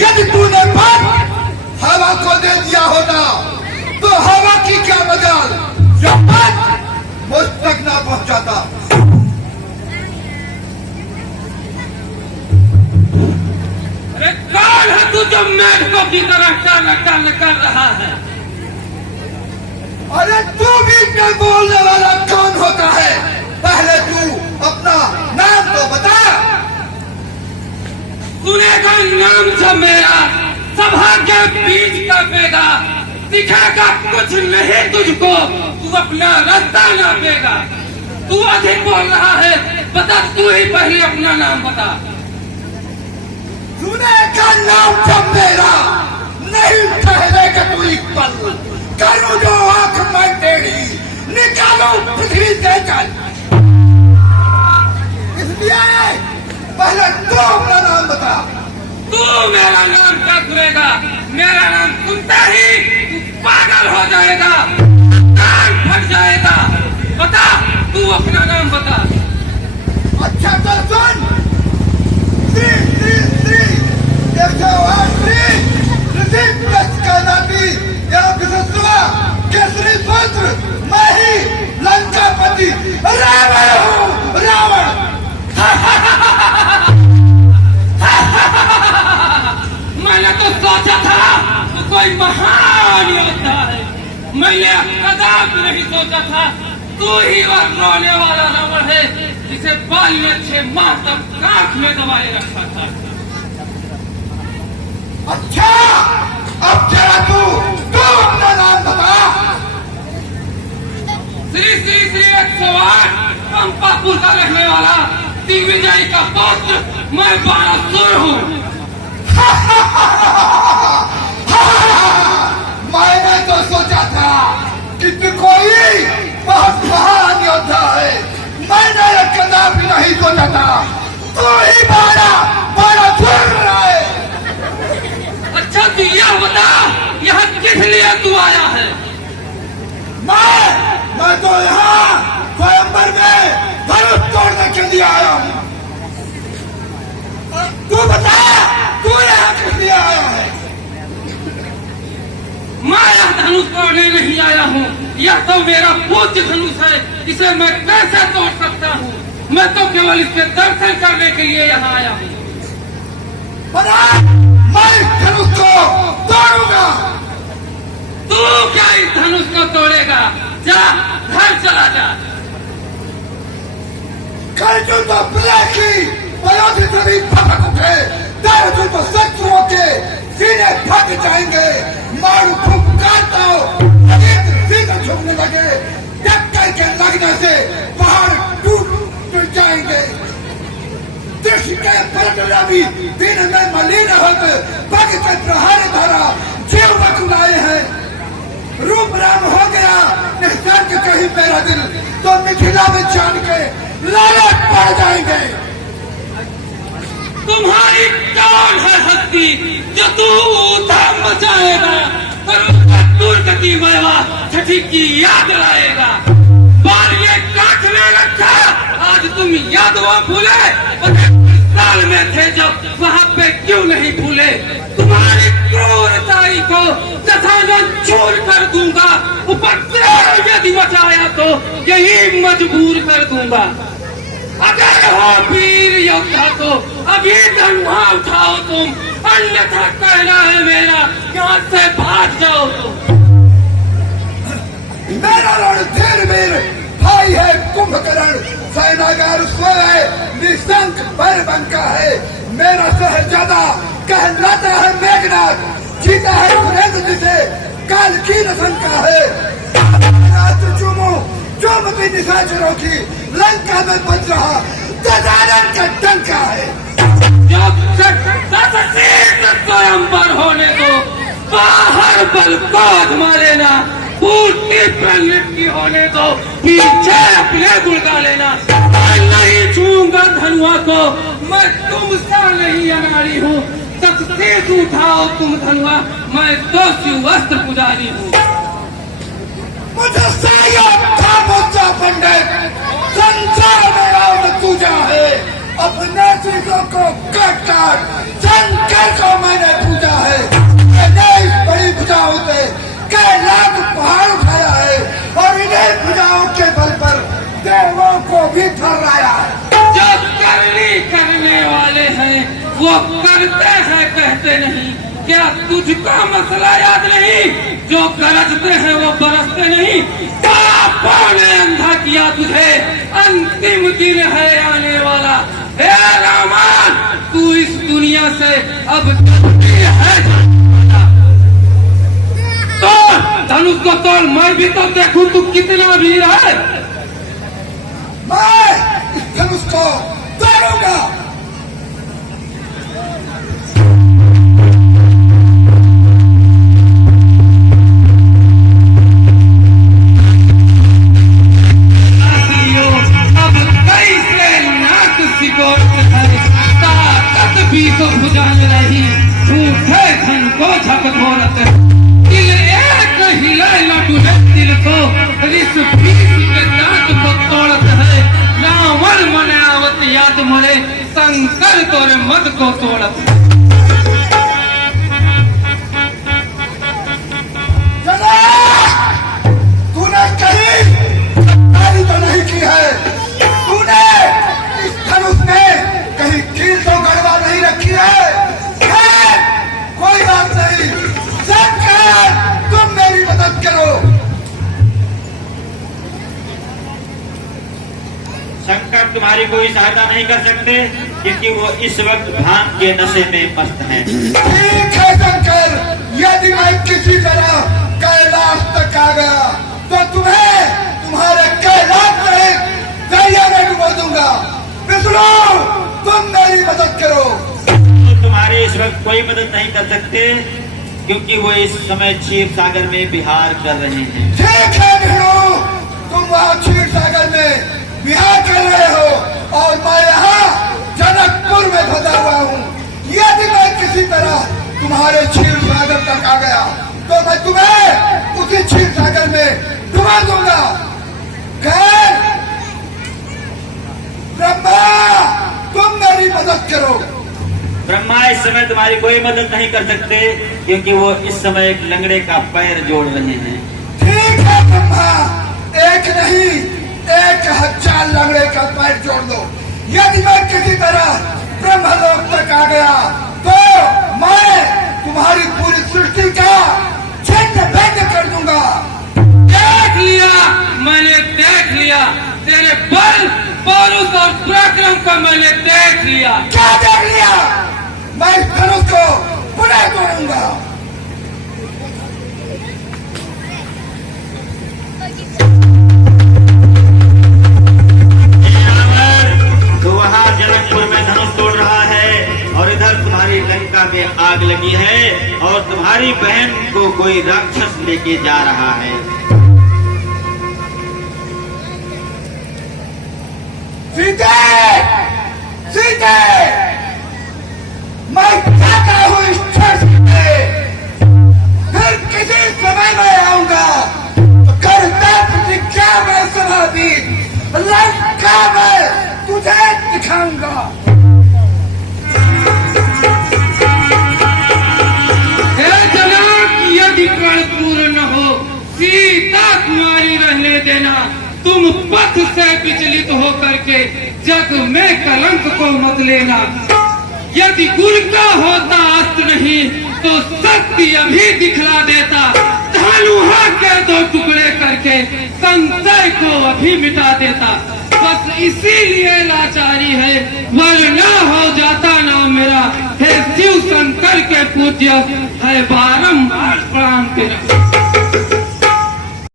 यदि तूने बात हवा को दे दिया होता तो हवा की क्या मजाल, यह बात मुझ तक ना पहुंचाता। अरे कौन है तू जो मेढकों की तरह टन टन कर रहा है? अरे तू भी क्या बोलने वाला कौन होता है? पहले तू अपना नाम तो बता। सुनेगा नाम जब मेरा सभा के बीच का बेगा, दिखेगा कुछ नहीं तुझको, तू अपना रास्ता नापेगा। तू अधिक बोल रहा है, बता तू ही पहले अपना नाम बता। सुनेगा नाम जब मेरा, नहीं ठहरेगा तू एक पल, करूं जो आंख में टेढ़ी, निकालो पृथ्वी से जल। इसलिए पहले तू अपना नाम बता। तू मेरा नाम क्या सुनेगा? मेरा नाम सुनते ही तू पागल हो जाएगा, कान फट जाएगा। बता, तू अपना नाम बता। अच्छा तो सुन, श्री श्री श्री 108 श्री ऋषि कहलाती केसरी पुत्र मैं ही लंकापति रावण हूँ, रावण। मैंने तो सोचा था तू कोई महान योद्धा है। मैंने कदापि नहीं सोचा था तू ही वह रोने वाला रावण है जिसे बाल ने 6 माह तक आंख में दबाए रखा था। अच्छा, अब जरा तू अपना नाम बता। श्री श्री श्री 108 पंपापुर का रहने वाला दिग्विजय का पुत्र मैं बाणासुर हूँ। मैंने तो सोचा था कि तू कोई बहुत महान योद्धा है। मैंने कदापि नहीं सोचा था तू ही बाणासुर है। अच्छा तू यह बता, यहाँ किस लिए तू आया है? मैं तो यहाँ स्वयंवर में धनुष तोड़ने के लिए आया हूँ। तू बता, तू यहाँ किस लिए आया है? मैं यह धनुष तोड़ने नहीं आया हूँ, यह तो मेरा पूज्य धनुष है, इसे मैं कैसे तोड़ सकता हूँ? मैं तो केवल इसके दर्शन करने के लिए यहाँ आया हूँ। मैं इस धनुष को तोड़ूंगा। तू क्या इस धनुष को तोड़ेगा? जा, घर चला जा। कर्जुन तो प्रलय की पयोधि सभी फटक उठे, दारुदूत तो शत्रुओं के सीने फट जाएंगे। मारू फुफकारता हो, सीने झुकने लगे, टक्कर के लगने से पहाड़ टूट जाएंगे। दृश्य के परतला भी दिन में मलिन होते, पग के प्रहार धारा जीव बचुलाए हैं। रूप राम हो गया निशान के कहीं मेरा दिल, तो मिथिला में जान के लालच पड़ जाएंगे। तुम्हारी कौन है हस्ती जो तू उधम मचाएगा और उसका दुर्गति मेवा छठी की याद लाएगा? बाल ये काटने रखा, आज तुम यादवा भूले, साल में थे जब वहाँ पे क्यों नहीं भूले? तुम्हारी क्रूरताई को दशानन चूर कर दूंगा, उपद्रव यदि मचाया तो यही मजबूर कर दूंगा। अगर हो वीर योद्धा तो अभी धनुहा उठाओ तुम, अन्यथा कहना है मेरा यहाँ से भाग जाओ तुम। मेरा रणधीर भाई है कुंभकर्ण, सेनागार स्वयं निशंक बंका है। मेरा शहजादा कहलाता है मेघनाथ, जीता है सुरेंद्र जिसे काल की शंका है। चुमती निशाचरों की लंका में बच रहा गजानन का डंका है। स्वयंवर होने को बाहर बल क्रोध मारे ना, पूर्ति प्रवृत्ति होने को पीछे अपने गुड़का लेना। मैं नहीं छूंगा धनुआ को, मैं तुमसा नहीं अनाड़ी हूँ। तख्तीस उठाओ तुम धनुआ, मैं दोषी वस्त्र पुजारी हूँ। मुझे पंडित संसार में राम पूजा है, अपने चीजों को काट काट शंकर को मैंने वो करते हैं कहते नहीं। क्या तुझको मसला याद नहीं? जो गरजते हैं वो बरसते नहीं। पापों ने अंधा किया तुझे, अंतिम दिन है आने वाला। हे रामान, तू इस दुनिया से अब है। तोड़ धनुष को तोड़, मैं भी तो देखूं तू कितना वीर है। मैं इस धनुष को तोड़ूंगा। तो भुजान रही झूठे धन को झकझोरत, दिल एक हिले लटुले दिल को, रिस बीस के दांत को तोड़त है। रावण मने आवत याद मरे, शंकर तोरे मद को तोड़त। तूने कहीं गद्दारी तो नहीं की है? तूने इस धनुष में कहीं कील तो गड़वा नहीं रखी है? कोई बात नहीं, शंकर तुम मेरी मदद करो। शंकर तुम्हारी कोई सहायता नहीं कर सकते, क्योंकि वो इस वक्त भांग के नशे में मस्त हैं। ठीक है शंकर, यदि मैं किसी तरह कैलाश तक आ गया तो तुम्हें तुम्हारे कैलाश में दरिया में डुबो दूंगा। विष्णु, तुम मेरी मदद करो। तो तुम्हारी इस वक्त कोई मदद नहीं कर सकते, क्योंकि वो इस समय क्षीर सागर में विहार कर रहे हैं। ठीक है विष्णु, तुम वहाँ क्षीर सागर में विहार कर रहे हो और मैं यहाँ जनकपुर में फंसा हुआ हूँ। यदि मैं किसी तरह तुम्हारे क्षीर सागर तक आ गया तो मैं तुम्हें उसी क्षीर सागर में डुबा दूंगा। ब्रह्मा, तुम मेरी मदद करो। ब्रह्मा इस समय तुम्हारी कोई मदद नहीं कर सकते, क्योंकि वो इस समय एक लंगड़े का पैर जोड़ रहे हैं। ठीक है ब्रह्मा, एक नहीं 1000 लंगड़े का पैर जोड़ दो। यदि मैं किसी तरह ब्रह्मलोक तक आ गया तो मैं तुम्हारी पूरी सृष्टि का छिन्न भिन्न कर दूंगा। देख लिया, मैंने देख लिया तेरे बल, पौरुष और पराक्रम को मैंने देख लिया। क्या देख लिया? मैं इस धनुष को पुनः तोड़ूंगा। तो वहाँ जनकपुर में धनुष तोड़ रहा है और इधर तुम्हारी लंका में आग लगी है और तुम्हारी बहन को कोई राक्षस लेके जा रहा है। सीते, सीते, मैं जाता हूँ इस क्षेत्र में, फिर किसी समय में आऊंगा तो करता प्रतिज्ञा में समाधि लंका में तुझे दिखाऊंगा। हे जनक, यदि प्रण पूर्ण हो, सीता कुमारी रहने देना। तुम पथ से विचलित होकर के जग में कलंक को मत लेना। यदि गुण का होता अस्त्र नहीं तो शक्ति अभी दिखला देता। धनुहा के 2 टुकड़े करके संशय को अभी मिटा देता। बस इसीलिए लाचारी है, वरना हो जाता नाम मेरा। हे शिव शंकर के पूज्य है, बारंबार प्रणाम तेरा।